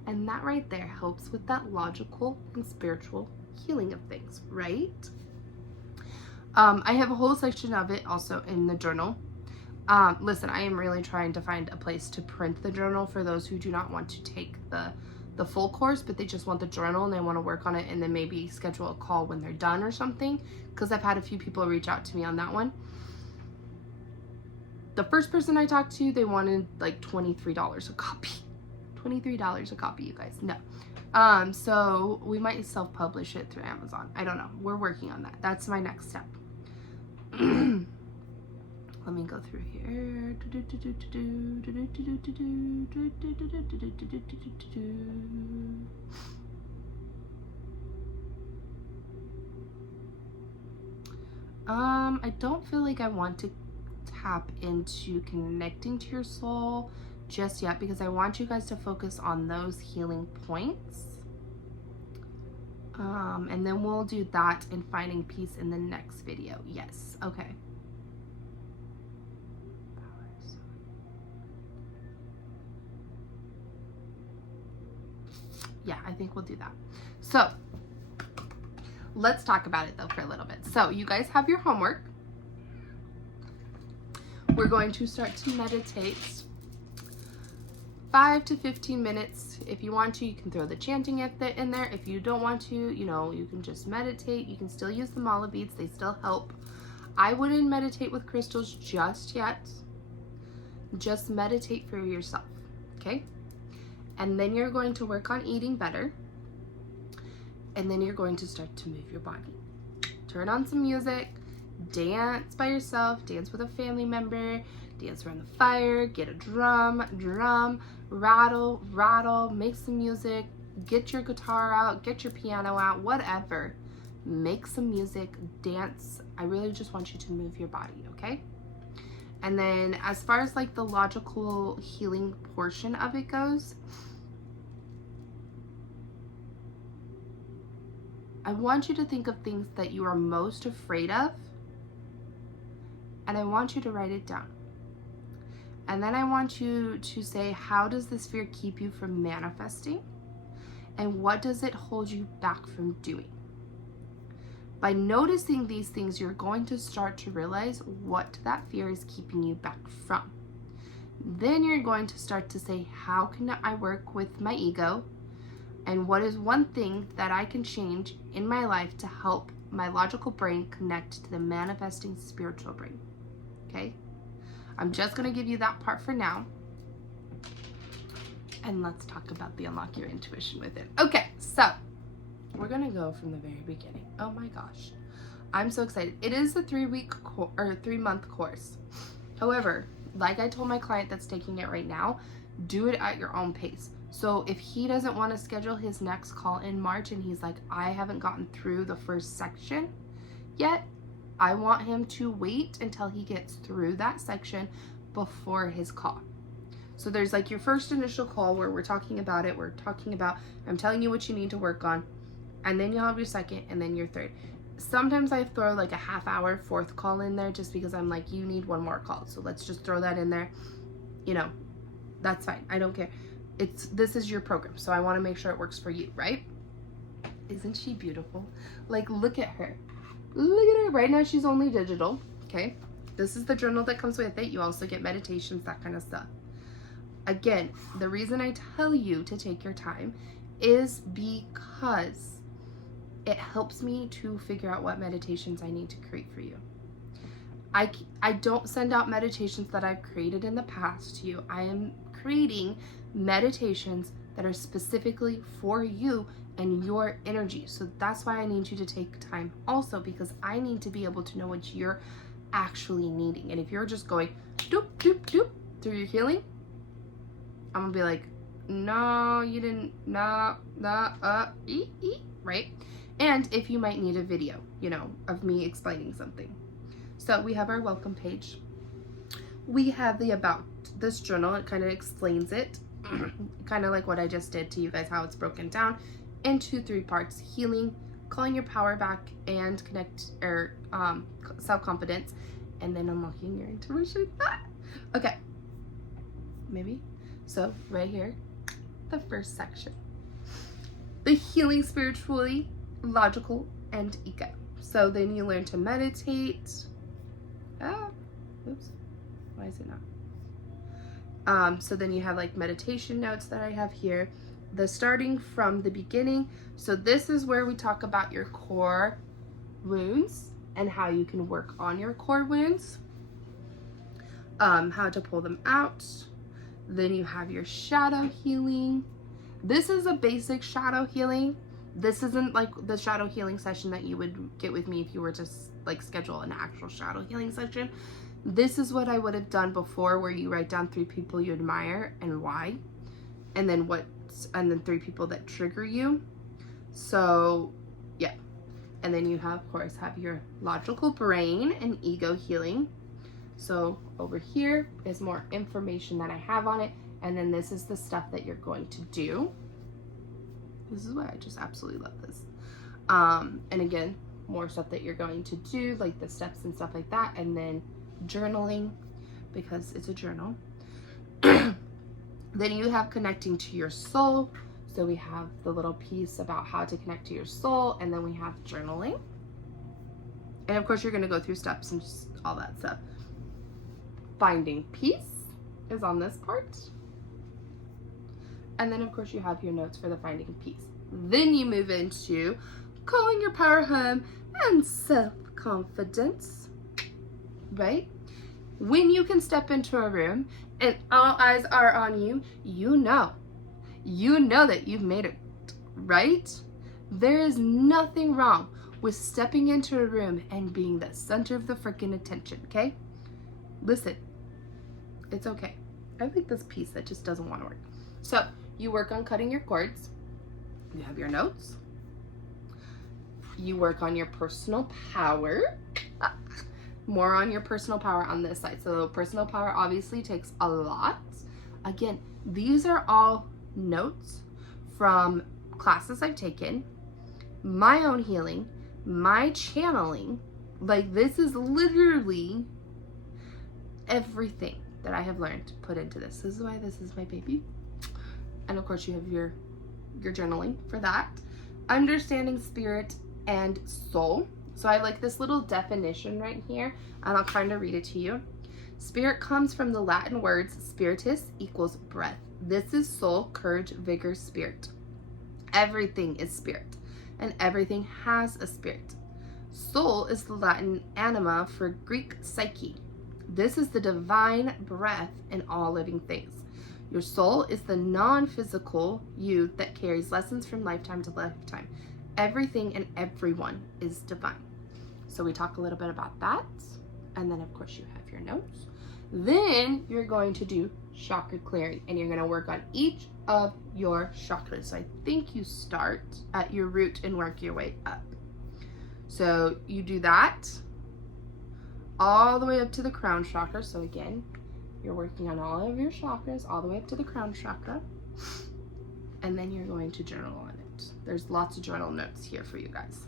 And that right there helps with that logical and spiritual healing of things, right? I have a whole section of it also in the journal. Listen, I am really trying to find a place to print the journal for those who do not want to take the full course, but they just want the journal and they want to work on it and then maybe schedule a call when they're done or something, because I've had a few people reach out to me on that one. The first person I talked to, they wanted like $23 a copy. $23 a copy, you guys. No. So we might self-publish it through Amazon. I don't know. We're working on that. That's my next step. Let me go through here. I don't feel like I want to tap into connecting to your soul just yet, because I want you guys to focus on those healing points. And then we'll do that and finding peace in the next video. Yes. Okay. Yeah, I think we'll do that. So let's talk about it though for a little bit. So you guys have your homework. We're going to start to meditate 5 to 15 minutes. If you want to, you can throw the chanting in there. If you don't want to, you can just meditate. You can still use the mala beads. They still help. I wouldn't meditate with crystals just yet. Just meditate for yourself, okay? And then you're going to work on eating better. And then you're going to start to move your body. Turn on some music. Dance by yourself. Dance with a family member. Dance around the fire. Get a drum. Rattle. Make some music. Get your guitar out. Get your piano out. Whatever. Make some music. Dance. I really just want you to move your body, okay? And then as far as like the logical healing portion of it goes, I want you to think of things that you are most afraid of, and I want you to write it down. And then I want you to say, how does this fear keep you from manifesting? And what does it hold you back from doing? By noticing these things, you're going to start to realize what that fear is keeping you back from. Then you're going to start to say, how can I work with my ego? And what is one thing that I can change in my life to help my logical brain connect to the manifesting spiritual brain? Okay? I'm just going to give you that part for now. And let's talk about the unlock your intuition with it. Okay, so we're going to go from the very beginning. Oh my gosh. I'm so excited. It is a 3-month course. However, like I told my client that's taking it right now, do it at your own pace. So if he doesn't want to schedule his next call in March and he's like, I haven't gotten through the first section yet, I want him to wait until he gets through that section before his call. So there's like your first initial call where we're talking about it. I'm telling you what you need to work on. And then you'll have your second and then your third. Sometimes I throw like a half-hour fourth call in there just because I'm like, you need one more call. So let's just throw that in there. That's fine. I don't care. This is your program. So I want to make sure it works for you, right? Isn't she beautiful? Like, look at her. Look at her. Right now she's only digital. Okay. This is the journal that comes with it. You also get meditations, that kind of stuff. Again, the reason I tell you to take your time is because it helps me to figure out what meditations I need to create for you. I don't send out meditations that I've created in the past to you. I am creating meditations that are specifically for you and your energy. So that's why I need you to take time also, because I need to be able to know what you're actually needing. And if you're just going doop, doop, doop through your healing, I'm gonna be like, no, you didn't, right? and if you might need a video, of me explaining something. So we have our welcome page. We have the about this journal. It kind of explains it, kind of like what I just did to you guys, how it's broken down into 3 parts: healing, calling your power back, and self-confidence, and then unlocking your intuition. Okay, maybe. So right here, the first section, the healing spiritually, logical, and ego. So then you learn to meditate. Oops, why is it not? So then you have like meditation notes that I have here. The starting from the beginning. So this is where we talk about your core wounds and how you can work on your core wounds. How to pull them out. Then you have your shadow healing. This is a basic shadow healing. This isn't like the shadow healing session that you would get with me if you were to like schedule an actual shadow healing session. This is what I would have done before, where you write down 3 people you admire and why, and then 3 people that trigger you. So yeah, and then you have, of course, have your logical brain and ego healing. So over here is more information that I have on it, and then this is the stuff that you're going to do. This is why I just absolutely love this. And again, more stuff that you're going to do, like the steps and stuff like that, and then journaling, because it's a journal. Then you have connecting to your soul. So we have the little piece about how to connect to your soul, and then we have journaling. And of course, you're going to go through steps and just all that stuff. Finding peace is on this part. And then, of course, you have your notes for the finding peace. Then you move into calling your power home and self-confidence, right? When you can step into a room and all eyes are on you, you know that you've made it, right? There is nothing wrong with stepping into a room and being the center of the freaking attention, okay? Listen, it's okay. I like this piece that just doesn't want to work. So you work on cutting your cords. You have your notes. You work on your personal power. More on your personal power on this side. So personal power obviously takes a lot. Again, these are all notes from classes I've taken, my own healing, my channeling. Like, this is literally everything that I have learned to put into this. This is why this is my baby. And of course you have your journaling for that. Understanding spirit and soul. So I have like this little definition right here, and I'll kind of read it to you. Spirit comes from the Latin words spiritus equals breath. This is soul, courage, vigor, spirit. Everything is spirit, and everything has a spirit. Soul is the Latin anima for Greek psyche. This is the divine breath in all living things. Your soul is the non-physical you that carries lessons from lifetime to lifetime. Everything and everyone is divine. So we talk a little bit about that. And then of course you have your notes. Then you're going to do chakra clearing, and you're going to work on each of your chakras. So I think you start at your root and work your way up. So you do that all the way up to the crown chakra. So again, you're working on all of your chakras all the way up to the crown chakra. And then you're going to journal on it. There's lots of journal notes here for you guys.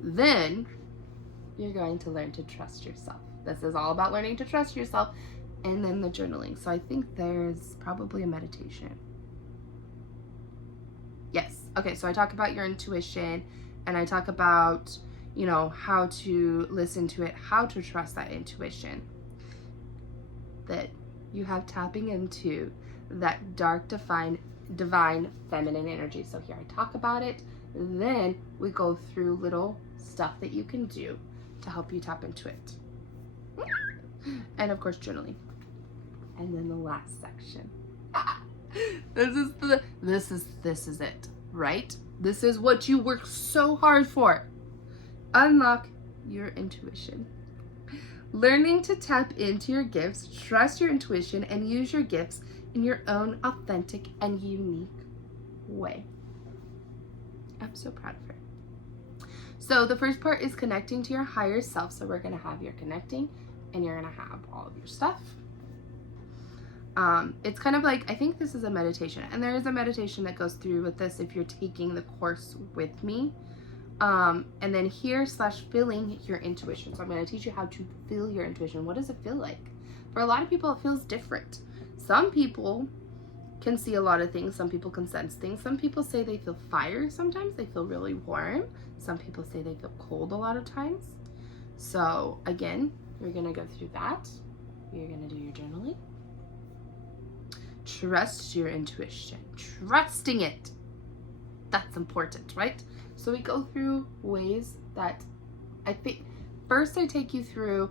Then you're going to learn to trust yourself. This is all about learning to trust yourself. And then the journaling. So I think there's probably a meditation. Yes. Okay, so I talk about your intuition, and I talk about, how to listen to it, how to trust that intuition. That you have tapping into that dark, divine feminine energy. So here I talk about it. Then we go through little stuff that you can do to help you tap into it. And of course, journaling. And then the last section. This is it, right? This is what you work so hard for. Unlock your intuition. Learning to tap into your gifts, trust your intuition, and use your gifts in your own authentic and unique way. I'm so proud of her. So the first part is connecting to your higher self. So we're going to have your connecting and you're going to have all of your stuff. It's kind of like, I think this is a meditation, and there is a meditation that goes through with this if you're taking the course with me. And then here / feeling your intuition. So I'm going to teach you how to feel your intuition. What does it feel like? For a lot of people, it feels different. Some people can see a lot of things. Some people can sense things. Some people say they feel fire. Sometimes they feel really warm. Some people say they feel cold a lot of times. So again, you're going to go through that. You're going to do your journaling. Trust your intuition. Trusting it. That's important, right? So we go through ways that I think, first I take you through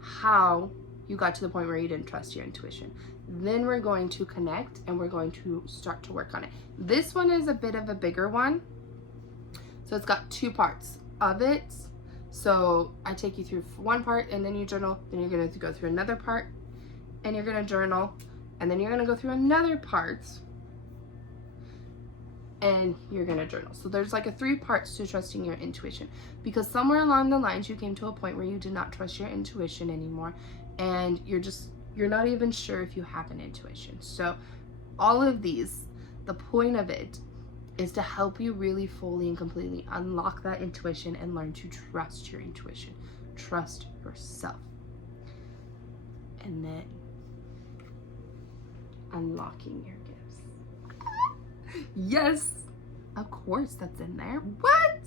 how you got to the point where you didn't trust your intuition. Then we're going to connect and we're going to start to work on it. This one is a bit of a bigger one. So it's got 2 parts of it. So I take you through one part and then you journal. Then you're going to go through another part and you're going to journal. And then you're going to go through another part and you're going to journal. So there's like 3 parts to trusting your intuition, because somewhere along the lines you came to a point where you did not trust your intuition anymore, and you're not even sure if you have an intuition. So all of these, the point of it is to help you really fully and completely unlock that intuition and learn to trust your intuition. Trust yourself. And then unlocking your gifts. Yes, of course that's in there. What?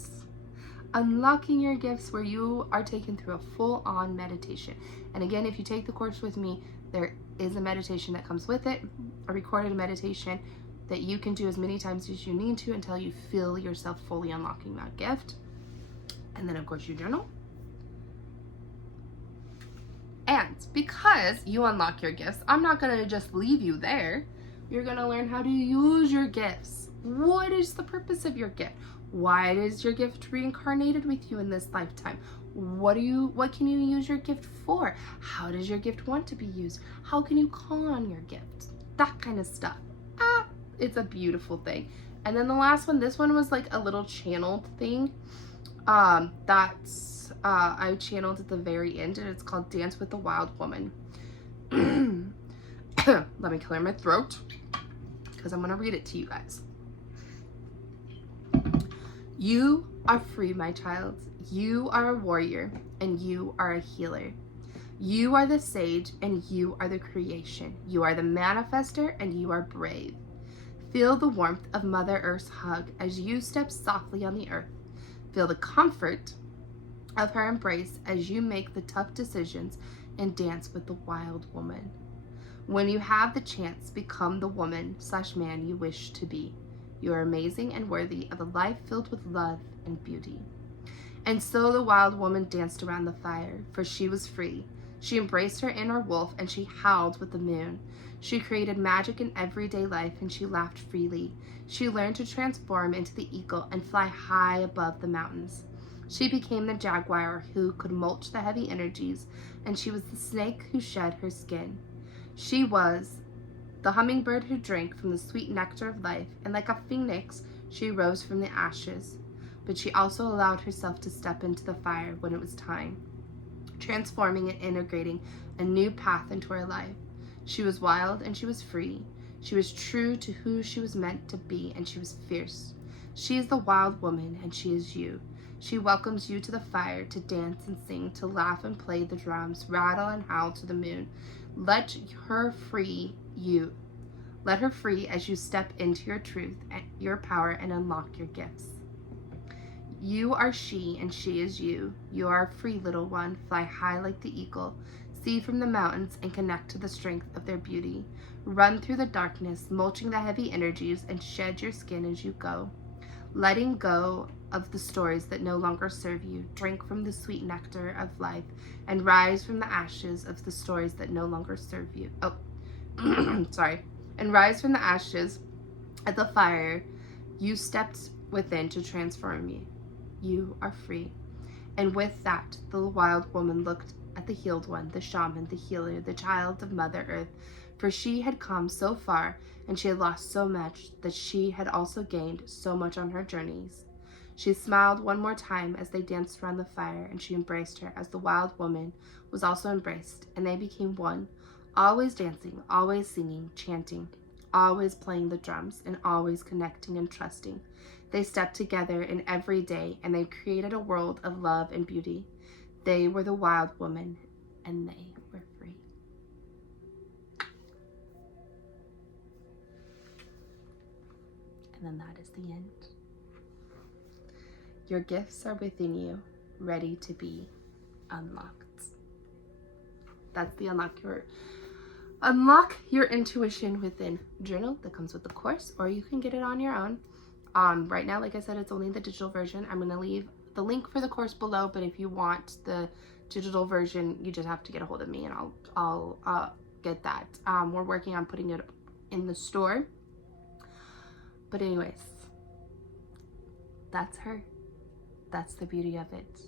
Unlocking your gifts, where you are taken through a full-on meditation. And again, if you take the course with me, there is a meditation that comes with it, a recorded meditation that you can do as many times as you need to until you feel yourself fully unlocking that gift. And then of course you journal. And because you unlock your gifts, I'm not going to just leave you there. You're going to learn how to use your gifts. What is the purpose of your gift? Why is your gift reincarnated with you in this lifetime? What can you use your gift for? How does your gift want to be used? How can you call on your gift? That kind of stuff. It's a beautiful thing. And then the last one, this one was like a little channeled thing. I channeled at the very end, and it's called Dance with the Wild Woman. Let me clear my throat because I'm going to read it to you guys. You are free, my child. You are a warrior, and you are a healer. You are the sage, and you are the creation. You are the manifester, and you are brave. Feel the warmth of Mother Earth's hug as you step softly on the earth. Feel the comfort of her embrace as you make the tough decisions and dance with the wild woman. When you have the chance, become the woman / man you wish to be. You are amazing and worthy of a life filled with love and beauty. And so the wild woman danced around the fire, for she was free. She embraced her inner wolf and she howled with the moon. She created magic in everyday life and she laughed freely. She learned to transform into the eagle and fly high above the mountains. She became the jaguar who could mulch the heavy energies, and she was the snake who shed her skin. She was the hummingbird who drank from the sweet nectar of life, and like a phoenix, she rose from the ashes. But she also allowed herself to step into the fire when it was time, transforming and integrating a new path into her life. She was wild and she was free. She was true to who she was meant to be, and she was fierce. She is the wild woman, and she is you. She welcomes you to the fire, to dance and sing, to laugh and play the drums, rattle and howl to the moon. Let her free you. Let her free as you step into your truth, your power, and unlock your gifts. You are she, and she is you. You are a free little one. Fly high like the eagle. See from the mountains and connect to the strength of their beauty. Run through the darkness, mulching the heavy energies, and shed your skin as you go. Letting go of the stories that no longer serve you. Drink from the sweet nectar of life and rise from the ashes of the stories that no longer serve you. Sorry. And rise from the ashes of the fire you stepped within to transform you. You are free. And with that, the wild woman looked at the healed one, the shaman, the healer, the child of Mother Earth, for she had come so far and she had lost so much that she had also gained so much on her journeys. She smiled one more time as they danced around the fire, and she embraced her as the wild woman was also embraced, and they became one, always dancing, always singing, chanting, always playing the drums, and always connecting and trusting. They stepped together in every day, and they created a world of love and beauty. They were the wild woman, and they were free. And then that is the end. Your gifts are within you, ready to be unlocked. That's the unlock your intuition within journal that comes with the course, or you can get it on your own. Right now, like I said, it's only the digital version. I'm going to leave the link for the course below, but if you want the digital version, you just have to get a hold of me, and I'll get that. We're working on putting it in the store. But anyways, that's her. That's the beauty of it.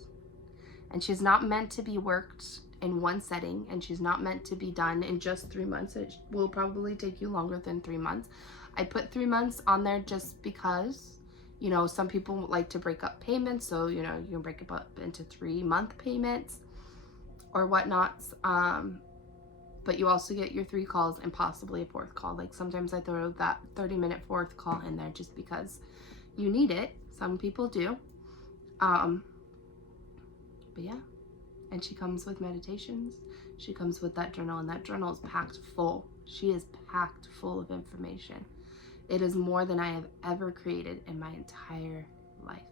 And she's not meant to be worked in one setting, and she's not meant to be done in just 3 months. It will probably take you longer than 3 months. I put 3 months on there just because, you know, some people like to break up payments, so, you know, you can break it up into 3-month payments or whatnot. But you also get your 3 calls and possibly a 4th call. Like, sometimes I throw that 30-minute 4th call in there just because you need it. Some people do. But yeah, and she comes with meditations. She comes with that journal, and that journal is packed full. She is packed full of information. It is more than I have ever created in my entire life.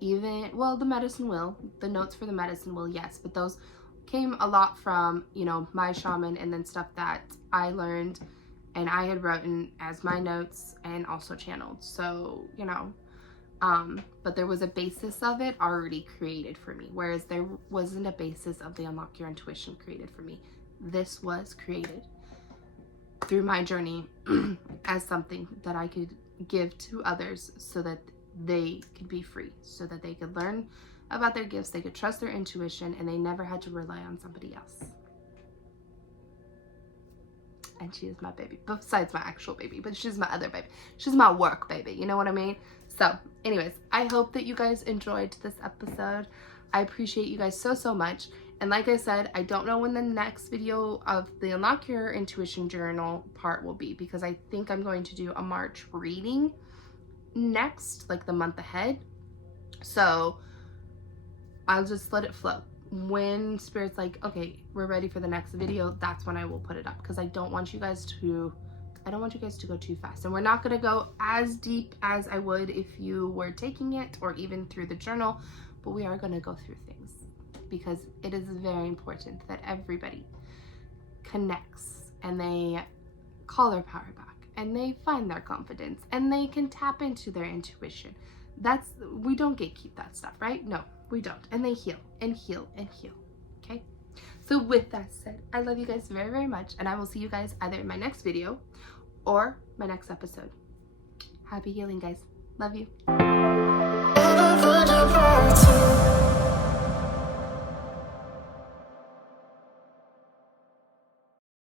Even, well, the medicine wheel, the notes for the medicine wheel, yes, but those came a lot from, you know, my shaman, and then stuff that I learned and I had written as my notes and also channeled. So, you know, but there was a basis of it already created for me, whereas there wasn't a basis of the Unlock Your Intuition created for me. This was created through my journey as something that I could give to others so that they could be free, so that they could learn about their gifts, they could trust their intuition, and they never had to rely on somebody else. And she is my baby, besides my actual baby, but she's my other baby. She's my work baby, you know what I mean? So anyways, I hope that you guys enjoyed this episode. I appreciate you guys so much. And like I said, I don't know when the next video of the Unlock Your Intuition Journal part will be, because I think I'm going to do a March reading next, like the month ahead. So I'll just let it flow. When Spirit's like, okay, we're ready for the next video, that's when I will put it up, because I don't want you guys to go too fast. And we're not going to go as deep as I would if you were taking it or even through the journal, but we are going to go through things, because it is very important that everybody connects and they call their power back and they find their confidence and they can tap into their intuition. We don't gatekeep that stuff, right? No, we don't. And they heal and heal and heal. Okay? So with that said, I love you guys very, very much, and I will see you guys either in my next video or my next episode. Happy healing, guys. Love you.